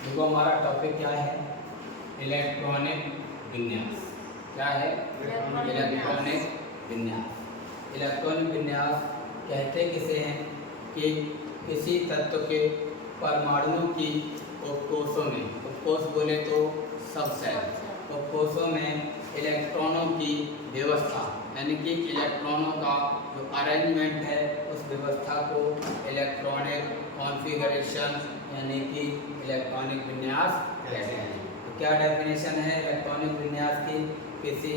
देखो हमारा टॉपिक क्या है, इलेक्ट्रॉनिक विन्यास। क्या है? इलेक्ट्रॉनिक विन्यास। इलेक्ट्रॉनिक विन्यास कहते किसे हैं कि किसी तत्व के परमाणुओं की उपकोषों में, उपकोष बोले तो सब सेल, उपकोषों में इलेक्ट्रॉनों की व्यवस्था यानी कि इलेक्ट्रॉनों का जो अरेंजमेंट है उस व्यवस्था को इलेक्ट्रॉनिक कॉन्फ़िगरेशन यानी कि इलेक्ट्रॉनिक विन्यास कहते हैं। तो क्या डेफिनेशन है इलेक्ट्रॉनिक विन्यास की? किसी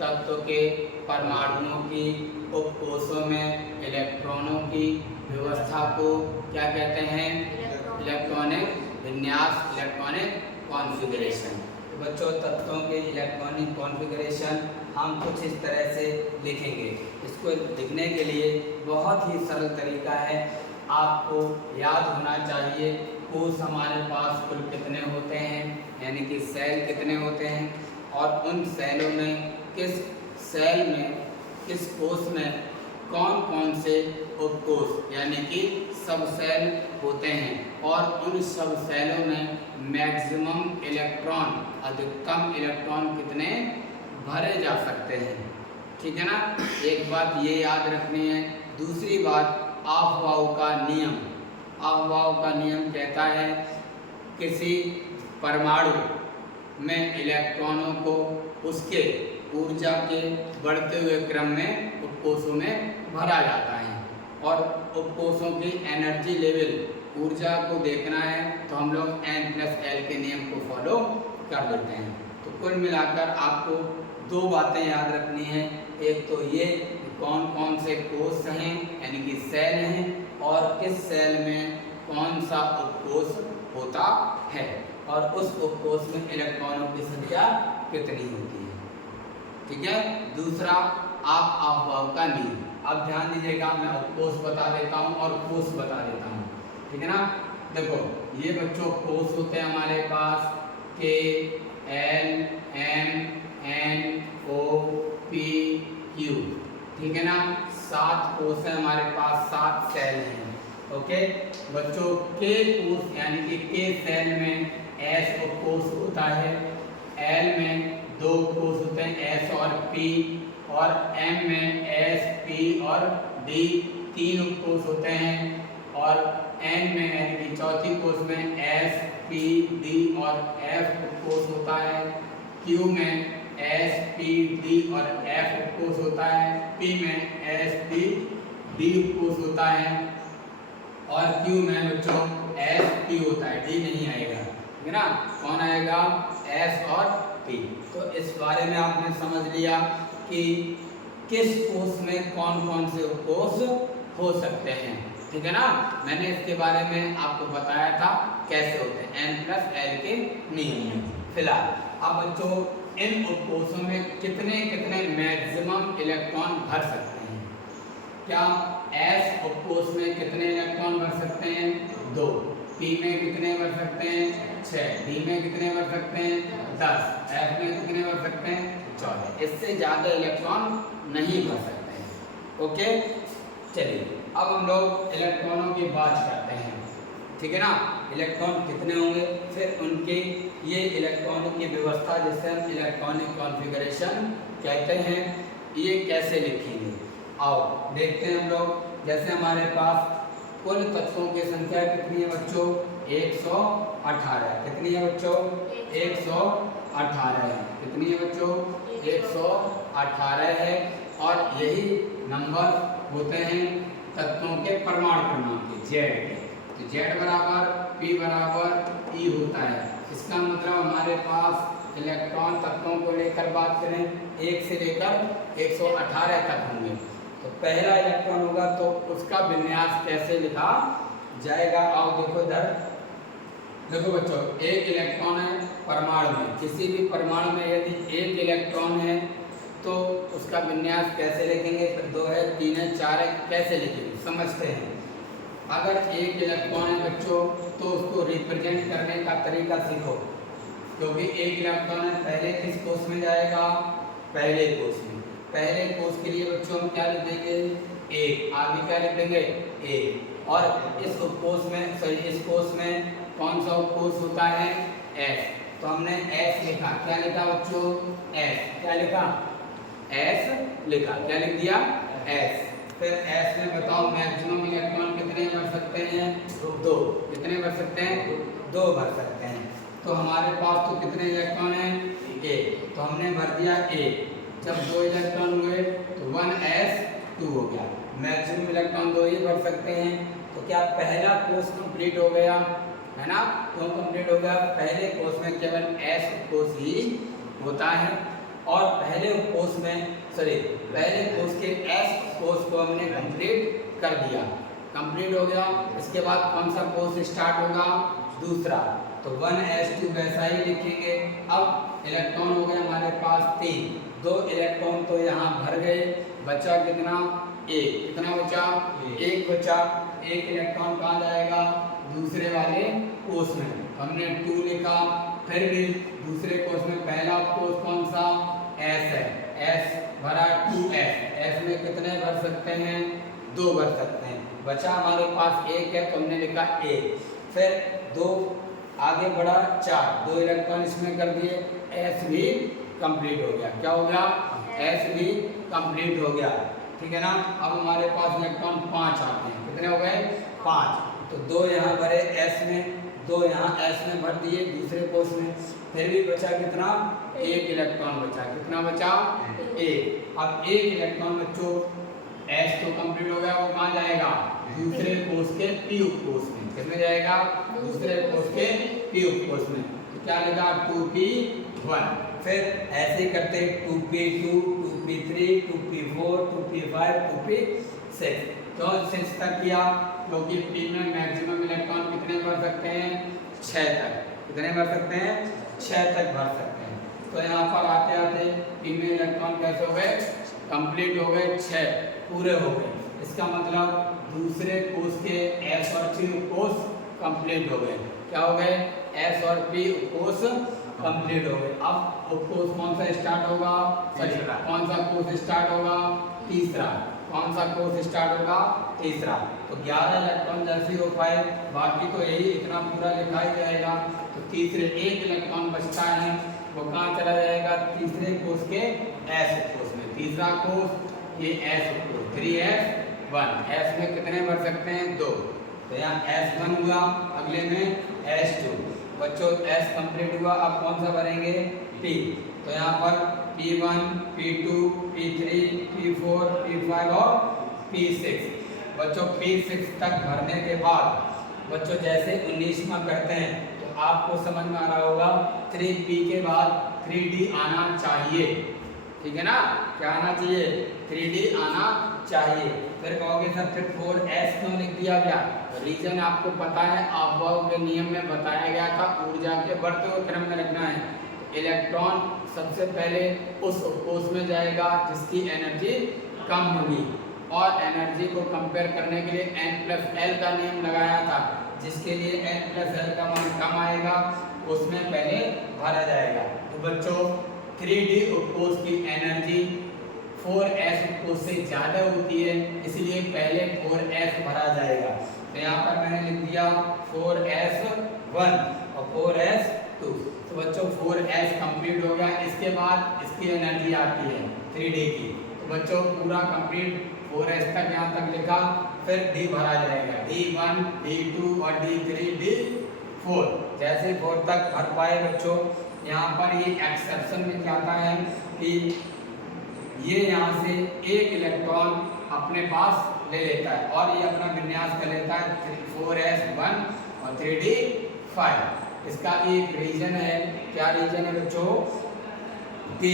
तत्व के परमाणुओं की उपकोषों में इलेक्ट्रॉनों की व्यवस्था को क्या कहते हैं? इलेक्ट्रॉनिक विन्यास, इलेक्ट्रॉनिक कॉन्फ़िगरेशन। तो बच्चों, तत्वों के इलेक्ट्रॉनिक कॉन्फ़िगरेशन हम कुछ इस तरह से लिखेंगे। इसको लिखने के लिए बहुत ही सरल तरीका है, आपको याद होना चाहिए कोष हमारे पास कुल कितने होते हैं, यानी कि सेल कितने होते हैं, और उन सेलों में किस सेल में, किस कोष में कौन कौन से उपकोष यानी कि सब सेल होते हैं, और उन सब सेलों में मैक्सिमम इलेक्ट्रॉन, अधिकतम इलेक्ट्रॉन कितने भरे जा सकते हैं। ठीक है ना? एक बात ये याद रखनी है। दूसरी बात, अफबाउ का नियम। अफबाउ का नियम कहता है किसी परमाणु में इलेक्ट्रॉनों को उसके ऊर्जा के बढ़ते हुए क्रम में उपकोषों में भरा जाता है, और उपकोषों की एनर्जी लेवल, ऊर्जा को देखना है तो हम लोग N+L के नियम को फॉलो कर लेते हैं। तो कुल मिलाकर आपको दो बातें याद रखनी है। एक तो ये कौन कौन से कोष हैं यानी कि सेल हैं, और किस सेल में कौन सा उपकोष होता है, और उस उपकोष में इलेक्ट्रॉनों की संख्या कितनी होती है। ठीक है? दूसरा, आप अफबाउ का नियम। अब ध्यान दीजिएगा, मैं उपकोष बता देता हूँ और कोष बता देता हूँ। ठीक है ना? देखो, ये बच्चों कोष होते हैं हमारे पास K, L, M, N, O, P, Q। ठीक है ना? 7 कोष हैं हमारे पास, 7 सेल हैं। ओके बच्चों, K कोष यानी कि K सेल में S उपकोष होता है, L में 2 कोष होते हैं S और P, और M में S, P और D 3 उपकोष होते हैं, और N में यानी कि चौथी कोष में S, P, D और F उपकोष होता है, Q में S, P, D और F उपकोष होता है, P में S, P, D उपकोष होता है, और Q में बच्चों S, P होता है, D नहीं आएगा। ठीक है ना? कौन आएगा? S और P। तो इस बारे में आपने समझ लिया कि किस कोष में कौन कौन से उपकोष हो सकते हैं। ठीक है ना? मैंने इसके बारे में आपको बताया था कैसे होते हैं, N+L के नियम में। फिलहाल अब बच्चों, इन उपकोषों में कितने कितने मैक्सिमम इलेक्ट्रॉन भर सकते हैं? क्या S उपकोष में कितने इलेक्ट्रॉन भर सकते हैं? 2। P में कितने भर सकते हैं? 6। D में कितने भर सकते हैं? 10। F में कितने भर सकते हैं? 14। इससे ज़्यादा इलेक्ट्रॉन नहीं भर सकते हैं। ओके, चलिए अब हम लोग इलेक्ट्रॉनों की बात करते हैं। ठीक है ना? इलेक्ट्रॉन कितने होंगे, फिर उनके ये इलेक्ट्रॉनों की व्यवस्था जिसे हम इलेक्ट्रॉनिक कॉन्फ़िगरेशन कहते हैं, ये कैसे लिखेंगे। आओ देखते हैं हम लोग। जैसे हमारे पास कुल तत्वों की संख्या कितनी है बच्चों? 118। कितनी है बच्चों? 118 है। कितनी है बच्चों? 118 है, और यही नंबर होते हैं तत्वों के परमाणु क्रमांक के, Z के। तो Z बराबर P बराबर E होता है। इसका मतलब हमारे पास इलेक्ट्रॉन तत्वों को लेकर बात करें 1 से लेकर 118 तक होंगे। तो पहला इलेक्ट्रॉन होगा तो उसका विन्यास कैसे लिखा जाएगा? आओ देखो इधर। देखो बच्चों, एक इलेक्ट्रॉन है परमाणु में, किसी भी परमाणु में यदि एक इलेक्ट्रॉन है तो उसका विन्यास कैसे लिखेंगे? फिर 2 है, 3 है, 4 है, कैसे लिखेंगे समझते हैं। अगर एक इलेक्ट्रॉन है बच्चों तो उसको रिप्रेजेंट करने का तरीका सीखो, क्योंकि एक इलेक्ट्रॉन है, पहले किस कोष में जाएगा? पहले कोष में। पहले कोष के लिए बच्चों हम क्या लिख देंगे? 1। आगे क्या लिख देंगे? 1। और इस उपकोष में, सॉरी, इस कोष में कौन कौन सा उपकोष होता है? S। तो हमने S लिखा, क्या लिखा बच्चों? S। क्या लिखा? S लिखा, क्या लिख दिया? S। फिर S में बताओ मैक्सिमम इलेक्ट्रॉन कितने भर सकते हैं? 2। कितने भर सकते हैं? 2 भर सकते हैं। तो हमारे पास तो कितने इलेक्ट्रॉन हैं? 1। तो हमने भर दिया 1। जब 2 इलेक्ट्रॉन हुए तो 1s2 हो गया। मैक्सिमम इलेक्ट्रॉन 2 ही भर सकते हैं। तो क्या पहला कोर्स कंप्लीट हो गया? है ना? क्यों कंप्लीट हो गया? पहले कोर्स में केवल s कोर्स ही होता है और पहले कोर्स के s कोर्स को हमने कंप्लीट कर दिया। कंप्लीट हो गया। इसके बाद कौन सा कोर्स स्टार्ट होगा? दूसरा। तो 1s2 वैसा ही लिखेंगे। अब इलेक्ट्रॉन हो गए हमारे पास 3। 2 इलेक्ट्रॉन तो यहाँ भर गए, बचा कितना? 1। कितना बचा? 1 बचा। 1 इलेक्ट्रॉन कहाँ जाएगा? दूसरे वाले कोर्स में। हमने 2 लिखा। फिर भी दूसरे कोर्स में पहला कोर्स कौन सा? S है। S भरा 2s। S में कितने भर सकते हैं? 2 भर सकते हैं। बचा हमारे पास 1 है तो हमने लिखा 1। फिर 2 आगे बढ़ा 4। 2 इलेक्ट्रॉन इसमें कर दिए, S भी कंप्लीट हो गया। क्या हो गया? S भी कंप्लीट हो गया। ठीक है ना? अब हमारे पास इलेक्ट्रॉन 5 आते हैं। कितने हो गए? 5। तो 2 यहाँ भरे S में, 2 यहाँ S में भर दिए दूसरे कोर्स में। फिर भी बचा कितना? 1 इलेक्ट्रॉन बचा। कितना बचा? 1। अब 1 इलेक्ट्रॉन बच्चों S तो कंप्लीट हो गया, वो कहाँ जाएगा? दूसरे कोर्स के P कोर्स में। किसमें जाएगा? दूसरे कोर्स के P कोर्स में। तो क्या लिखा? 2p1। फिर ऐसे ही करते 2p2, 2p3, 2p4, 2p5, 2p6। तो 6 तक किया क्योंकि P में मैक्सिमम इलेक्ट्रॉन कितने भर सकते हैं? 6 तक। कितने भर सकते हैं? 6 तक भर सकते हैं। तो यहाँ पर आते आते P में इलेक्ट्रॉन कैसे हो गए? कंप्लीट हो गए, 6 पूरे हो गए। इसका मतलब दूसरे कोर्स के S और P कोर्स कंप्लीट हो गए। क्या हो गए? S और P कोर्स कंप्लीट हो गए। अब कोर्स कौन सा स्टार्ट होगा? कौन सा कोर्स स्टार्ट होगा? तीसरा। कौन सा कोर्स स्टार्ट होगा? तीसरा। तो 11 इलेक्ट्रॉन जैसे हो पाए, बाकी तो यही इतना पूरा लिखा ही जाएगा। तो तीसरे 1 इलेक्ट्रॉन बचता है, वो कहाँ चला जाएगा? तीसरे कोर्स के S कोर्स में। तीसरा कोर्स ये S कोर्स 3s1। S में कितने भर सकते हैं? 2। तो यहाँ S1 हुआ, अगले में S2। बच्चों S कंप्लीट हुआ, अब कौन सा भरेंगे? P। तो यहाँ पर P1, P2, P3, P4, P5 और P6। बच्चों P6 तक भरने के बाद बच्चों जैसे 19वां करते हैं तो आपको समझ में आ रहा होगा 3P के बाद 3D आना चाहिए। ठीक है ना? क्या आना चाहिए? 3D आना चाहिए। फिर कहोगे सर फिर 4s क्यों लिख दिया गया? रीजन आपको पता है, अफवाह के नियम में बताया गया था, ऊर्जा के बढ़ते हुए क्रम में रखना है। इलेक्ट्रॉन सबसे पहले उस कोर्स में जाएगा जिसकी एनर्जी कम होगी, और एनर्जी को कंपेयर करने के लिए n+l का नियम लगाया था, जिसके लिए n+l का मान कम आएगा उसमें पहले भरा जाएगा। तो बच्चों 3D उपकोष की एनर्जी 4s उपकोष से ज़्यादा होती है, इसलिए पहले 4s भरा जाएगा। तो यहाँ पर मैंने लिख दिया 4s1 और 4s2। तो बच्चों 4s कंप्लीट हो गया। इसके बाद इसकी एनर्जी आती है 3D की। तो बच्चों पूरा कंप्लीट 4s तक यहाँ तक लिखा, फिर D भरा जाएगा, D1, D2 और D3, D4। जैसे 4 तक भर पाए बच्चों, यहाँ पर ये एक्सेप्शन में क्या आता है कि ये यहाँ से 1 इलेक्ट्रॉन अपने पास ले लेता है और ये अपना विन्यास कर लेता है 4s1 और 3d5। इसका एक रीजन है। क्या रीजन है बच्चों? कि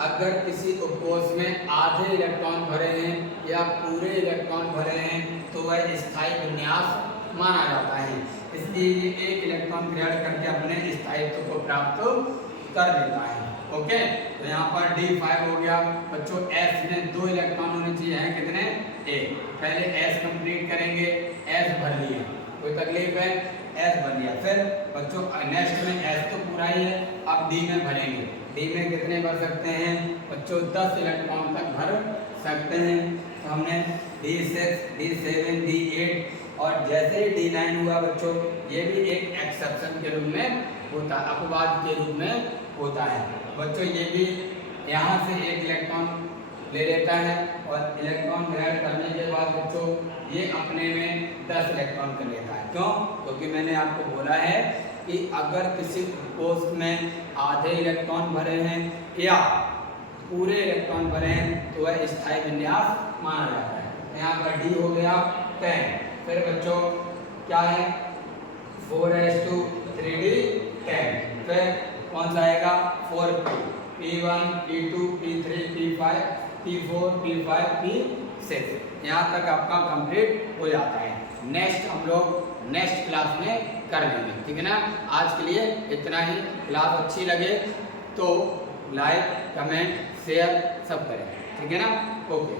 अगर किसी उपकोष में आधे इलेक्ट्रॉन भरे हैं या पूरे इलेक्ट्रॉन भरे हैं तो वह स्थायी विन्यास माना जाता है, इसलिए ये 1 इलेक्ट्रॉन ग्रहण करके अपने स्थायित्व को प्राप्त कर लेता है। ओके, तो यहाँ पर D5 हो गया। बच्चों S में 2 इलेक्ट्रॉन होने चाहिए, हैं कितने? 1। पहले S कंप्लीट करेंगे, S भर लिया, कोई तकलीफ है? S भर लिया। फिर बच्चों नेक्स्ट में S तो पूरा ही है, अब D में भरेंगे। D में कितने भर सकते हैं बच्चों? 10 इलेक्ट्रॉन तक भर सकते हैं। तो हमने D6, D7, D8 और जैसे ही D9 हुआ बच्चों, ये भी एक एक्सेप्शन के रूप में होता है, अपवाद के रूप में होता है बच्चों। ये भी यहाँ से एक इलेक्ट्रॉन ले लेता है और इलेक्ट्रॉन ग्रहण करने के बाद बच्चों ये अपने में 10 इलेक्ट्रॉन कर लेता है। क्यों? क्योंकि मैंने आपको बोला है कि अगर किसी कोष्ठ में आधे इलेक्ट्रॉन भरे हैं या पूरे इलेक्ट्रॉन भरे हैं तो वह स्थायी विन्यास माना जाता है। यहाँ पर D हो गया 10। फिर बच्चों क्या है 4s2 3d 10। फिर कौन सा आएगा 4p, p1 p2 p3 p5 p4 p5 p6। यहाँ तक आपका कंप्लीट हो जाता है। नेक्स्ट हम लोग नेक्स्ट क्लास में कर लेंगे, ठीक है ना। आज के लिए इतना ही। क्लास अच्छी लगे तो लाइक कमेंट शेयर सब करें, ठीक है ना। ओके।